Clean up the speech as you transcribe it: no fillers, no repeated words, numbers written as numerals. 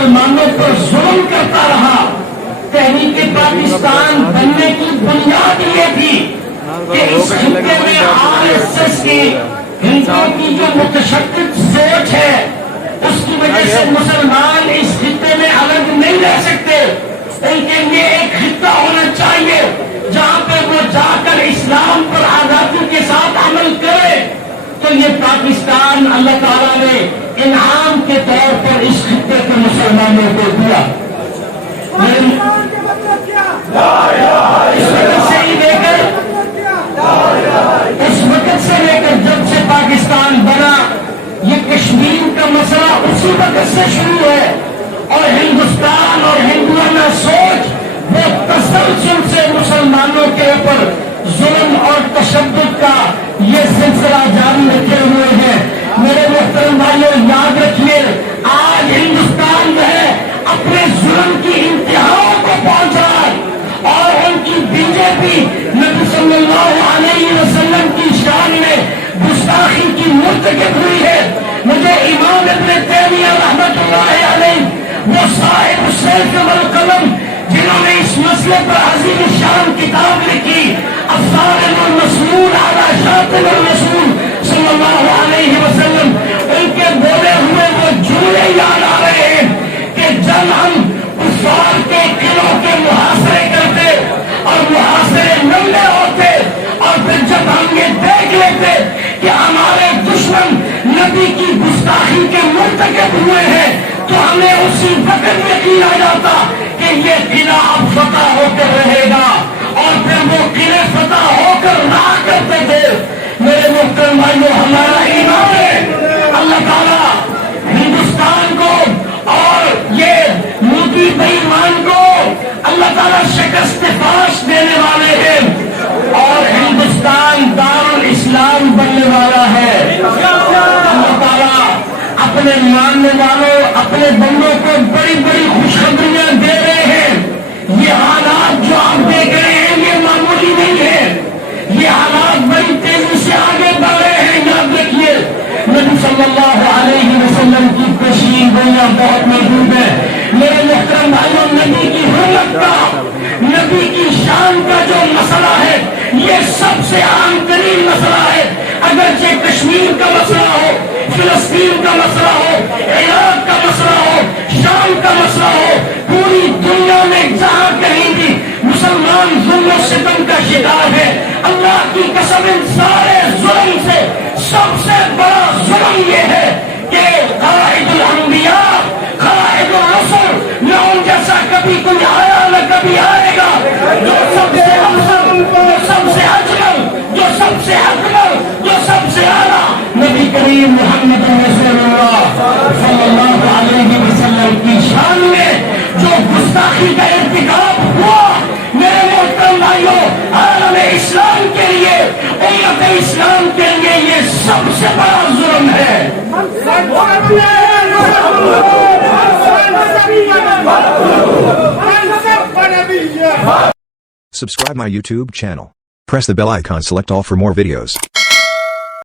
مسلمانوں پر ظلم کرتا رہا. تحریک پاکستان بننے کی بنیاد یہ تھی کہ اس خطے میں RSS کی ہندوؤں کی جو متشدد سوچ ہے اس کی وجہ سے مسلمان اس خطے میں الگ نہیں رہ سکتے. ان کے لیے ایک خطہ ہونا چاہیے جہاں پہ وہ جا کر اسلام پر آزادی کے ساتھ عمل کرے. تو یہ پاکستان اللہ تعالیٰ نے انعام کے طور پر اس خطے کو مسلمانوں کو دیا. اس وقت سے لے کر جب سے پاکستان بنا یہ کشمیر کا مسئلہ اسی وقت سے شروع ہے اور ہندوستان اور ہندوانہ سوچ وہ تسلسل سے مسلمانوں کے اوپر ظلم اور تشدد کا یہ سلسلہ جاری رکھے ہوئے ہیں. میرے محترم بھائیوں یاد رکھیے آج ہندوستان جو ہے اپنے ظلم کی انتہاؤں کو پہنچ رہا ہے اور ان کی BJP نبی صلی اللہ علیہ وسلم کی شان میں گستاخی کی مرتکب ہوئی ہے. مجھے امام ابن تیمیہ رحمۃ اللہ علیہ وہ صاحب السیف والقلم جنہوں نے اس مسئلے پر عظیم شان کتاب لکھی الصارم المسلول علی شاتم الرسول صلی اللہ علیہ وسلم ان کے بولے ہوئے وہ جملے یاد آ رہے ہیں کہ جب ہم کفار کے قلعوں کے محاصرے کرتے اور محاصرے لمبے ہوتے اور پھر جب ہم یہ دیکھ لیتے کہ ہمارے دشمن نبی کی گستاخی کے مرتکب ہوئے ہیں تو ہمیں اسی وقت یقین آ جاتا کہ یہ قلعہ اب فتح ہو کر رہے گا اور پھر وہ قلعے فتح ہو کر رہا کرتے تھے. میرے محترم بھائیوں ہمارا ایمان ہے اللہ تعالیٰ ہندوستان کو اور یہ مودی بے ایمان کو اللہ تعالیٰ شکست فاش دینے والے ہیں اور ہندوستان دارالاسلام بننے والا ہے. اللہ تعالیٰ اپنے ماننے والوں اپنے بندوں کو بڑی بڑی خوشخبریاں دے رہے ہیں. یہ حالات جو آپ دیکھ رہے ہیں یہ معمولی نہیں ہے. یہ حالات بڑی تیزی سے آگے بڑھ رہے ہیں. یاد رکھیے نبی صلی اللہ علیہ وسلم کی پیشین گوئیاں بہت موجود ہیں. میرے محترم بھائیوں نبی کی حرمت کا نبی کی شان کا جو مسئلہ ہے یہ سب سے عام ترین مسئلہ ہے. اگرچہ کشمیر کا مسئلہ ہو فلسطین کا مسئلہ ہو عراق کا مسئلہ ہو شام کا مسئلہ ہو پوری دنیا میں جہاں کہیں بھی مسلمان ظلم و ستم کا شکار ہے. اللہ کی قسم ان سارے ظلم سے سب سے بڑا ظلم یہ ہے کہ قائد الانبیاء قائد الرسل نہ ان جیسا کبھی کوئی آیا نہ کبھی آئے گا جو سب سے افضل جو سب سے اجمل جو سب سے اکمل جو سب سے اعلیٰ نبی کریم محمد رسول اللہ صلی اللہ علیہ وسلم کی شان میں جو گستاخی کا ارتکاب ہوا میرے محترم بھائیوں عالم اسلام کے لیے امت اسلام کے لیے یہ سب سے بڑا ظلم ہے. Subscribe my YouTube channel. Press the bell icon, select all for more videos.